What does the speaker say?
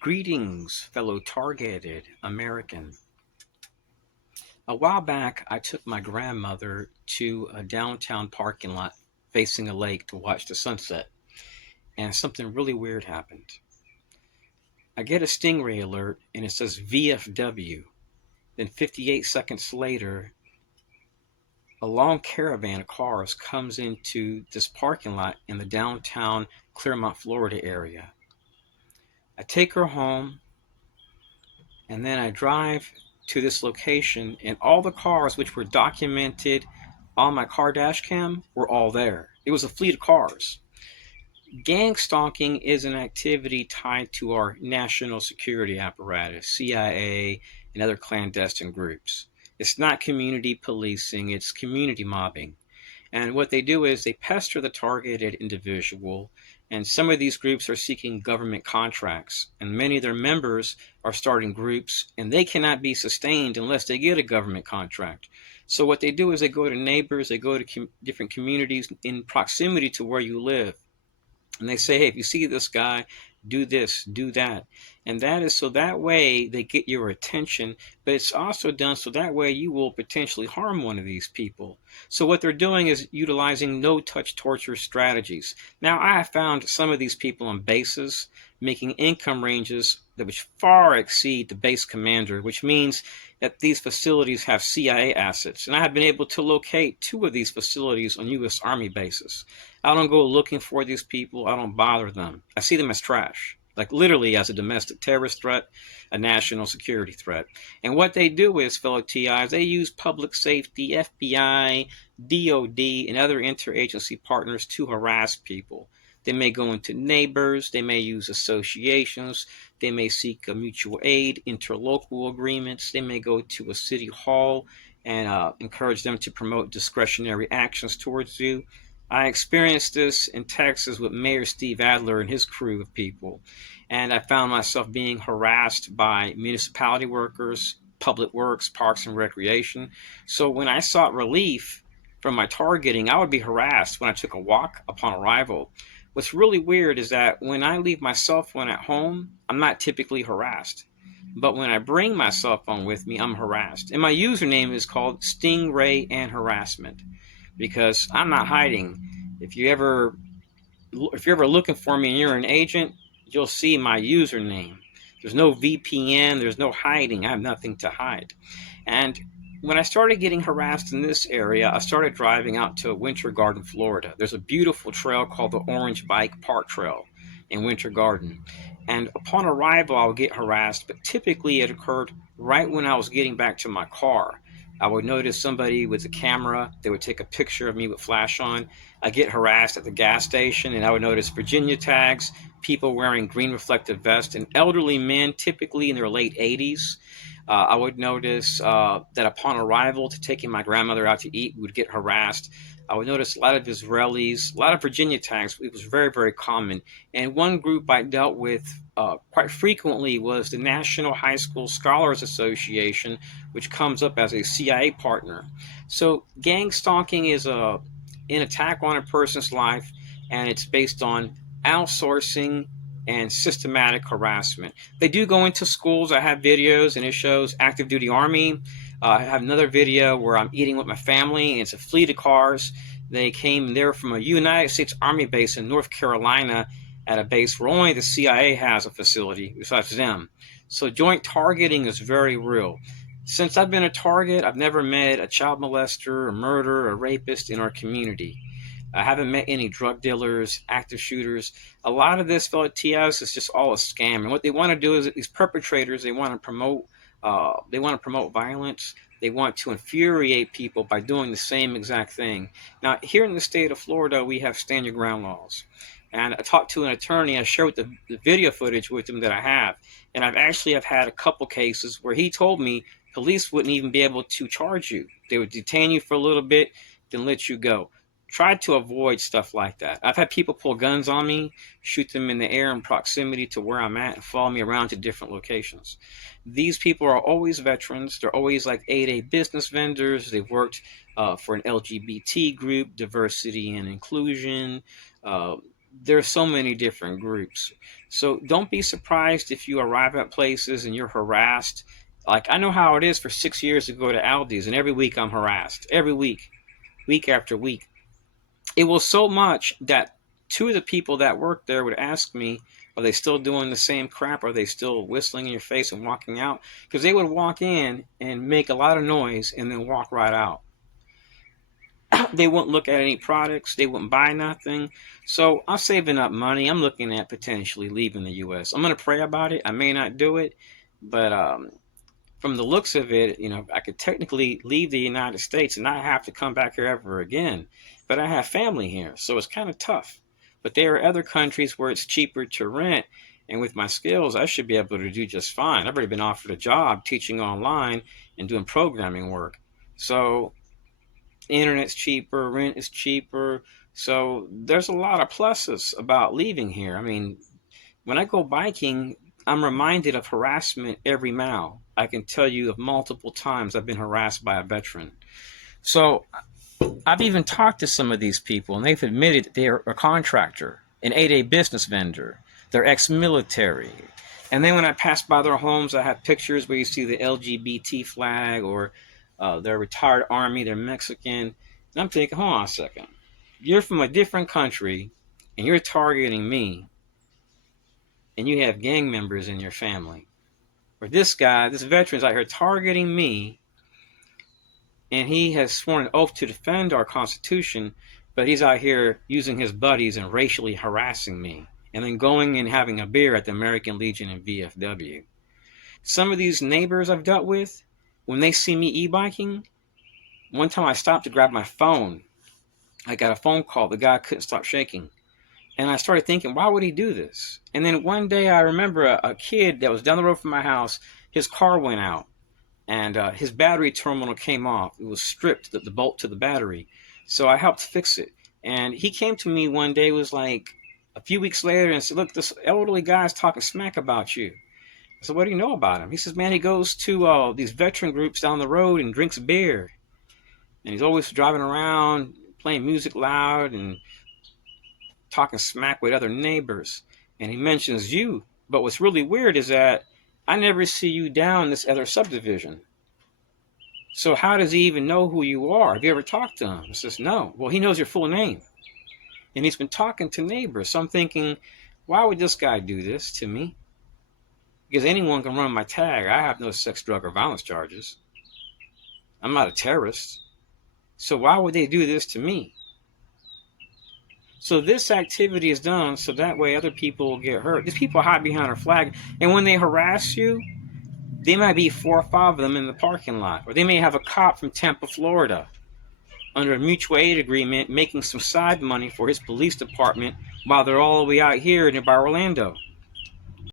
Greetings, fellow targeted American. A while back, I took my grandmother to a downtown parking lot facing a lake to watch the sunset, and something really weird happened. I get a stingray alert and it says VFW. Then 58 seconds later, a long caravan of cars comes into this parking lot in the downtown Clermont, Florida area. I take her home and then I drive to this location, and all the cars which were documented on my car dash cam were all there. It was a fleet of cars. Gang stalking is an activity tied to our national security apparatus, CIA, and other clandestine groups. It's not community policing, it's community mobbing. And what they do is they pester the targeted individual, and some of these groups are seeking government contracts, and many of their members are starting groups, and they cannot be sustained unless they get a government contract. So what they do is they go to neighbors, they go to different communities in proximity to where you live, and they say, hey, if you see this guy, do this, do that. And that is so that way they get your attention, but it's also done so that way you will potentially harm one of these people. So what they're doing is utilizing no-touch torture strategies. Now, I have found some of these people on bases making income ranges that which far exceed the base commander, which means that these facilities have CIA assets. And I have been able to locate two of these facilities on U.S. Army bases. I don't go looking for these people. I don't bother them. I see them as trash, like literally as a domestic terrorist threat, a national security threat. And what they do is, fellow TIs, they use public safety, FBI, DOD, and other interagency partners to harass people. They may go into neighbors, they may use associations, they may seek a mutual aid, interlocal agreements, they may go to a city hall and encourage them to promote discretionary actions towards you. I experienced this in Texas with Mayor Steve Adler and his crew of people, and I found myself being harassed by municipality workers, public works, parks and recreation. So when I sought relief from my targeting, I would be harassed when I took a walk upon arrival. What's really weird is that when I leave my cell phone at home, I'm not typically harassed. But when I bring my cell phone with me, I'm harassed. And my username is called Stingray and Harassment because I'm not hiding. If you're ever looking for me and you're an agent, you'll see my username. There's no VPN, there's no hiding. I have nothing to hide. And when I started getting harassed in this area, I started driving out to Winter Garden, Florida. There's a beautiful trail called the Orange Bike Park Trail in Winter Garden. And upon arrival, I would get harassed, but typically it occurred right when I was getting back to my car. I would notice somebody with a camera. They would take a picture of me with flash on. I get harassed at the gas station, and I would notice Virginia tags, people wearing green reflective vests, and elderly men, typically in their late 80s. I would notice that upon arrival to taking my grandmother out to eat, we would get harassed. I would notice a lot of Israelis, a lot of Virginia tags. It was very, very common. And one group I dealt with quite frequently was the National High School Scholars Association, which comes up as a CIA partner. So gang stalking is an attack on a person's life, and it's based on outsourcing and systematic harassment. They do go into schools. I have videos, and it shows active duty Army. I have another video where I'm eating with my family, and it's a fleet of cars. They came there from a United States Army base in North Carolina at a base where only the CIA has a facility besides them. So joint targeting is very real. Since I've been a target, I've never met a child molester, a murderer, a rapist in our community. I haven't met any drug dealers, active shooters. A lot of this, fellow TIs, is just all a scam. And what they want to do is these perpetrators, they want to promote violence. They want to infuriate people by doing the same exact thing. Now, here in the state of Florida, we have stand your ground laws. And I talked to an attorney. I shared the video footage with him that I have. And have had a couple cases where he told me police wouldn't even be able to charge you. They would detain you for a little bit, then let you go. Try to avoid stuff like that. I've had people pull guns on me, shoot them in the air in proximity to where I'm at, and follow me around to different locations. These people are always veterans. They're always like 8A business vendors. They've worked for an LGBT group, diversity and inclusion, There are so many different groups. So don't be surprised if you arrive at places and you're harassed. Like, I know how it is for 6 years to go to Aldi's, and every week I'm harassed. Every week, week after week. It was so much that two of the people that worked there would ask me, are they still doing the same crap? Are they still whistling in your face and walking out? Because they would walk in and make a lot of noise and then walk right out. They wouldn't look at any products. They wouldn't buy nothing. So I'm saving up money. I'm looking at potentially leaving the U.S. I'm going to pray about it. I may not do it, but from the looks of it, I could technically leave the United States and not have to come back here ever again. But I have family here, so it's kind of tough. But there are other countries where it's cheaper to rent. And with my skills, I should be able to do just fine. I've already been offered a job teaching online and doing programming work. So internet's cheaper, rent is cheaper. So there's a lot of pluses about leaving here. I mean, when I go biking, I'm reminded of harassment every mile. I can tell you of multiple times I've been harassed by a veteran. So I've even talked to some of these people, and they've admitted that they're a contractor, an 8A business vendor. They're ex-military. And then when I pass by their homes, I have pictures where you see the LGBT flag, or they're retired Army, they're Mexican. And I'm thinking, hold on a second. You're from a different country, and you're targeting me, and you have gang members in your family. Or this guy, this veteran's out here targeting me, and he has sworn an oath to defend our Constitution, but he's out here using his buddies and racially harassing me, and then going and having a beer at the American Legion in VFW. Some of these neighbors I've dealt with, when they see me e-biking, one time I stopped to grab my phone. I got a phone call. The guy couldn't stop shaking. And I started thinking, why would he do this? And then one day I remember a kid that was down the road from my house, his car went out, and his battery terminal came off. It was stripped, the bolt to the battery. So I helped fix it. And he came to me one day, was like a few weeks later, and said, look, this elderly guy's talking smack about you. I said, what do you know about him? He says, man, he goes to these veteran groups down the road and drinks beer. And he's always driving around, playing music loud and talking smack with other neighbors. And he mentions you. But what's really weird is that I never see you down this other subdivision. So how does he even know who you are? Have you ever talked to him? He says, no. Well, he knows your full name. And he's been talking to neighbors. So I'm thinking, why would this guy do this to me? Because anyone can run my tag. I have no sex, drug, or violence charges. I'm not a terrorist. So why would they do this to me? So this activity is done so that way other people will get hurt. These people hide behind a flag. And when they harass you, they might be 4 or 5 of them in the parking lot. Or they may have a cop from Tampa, Florida, under a mutual aid agreement, making some side money for his police department while they're all the way out here nearby Orlando.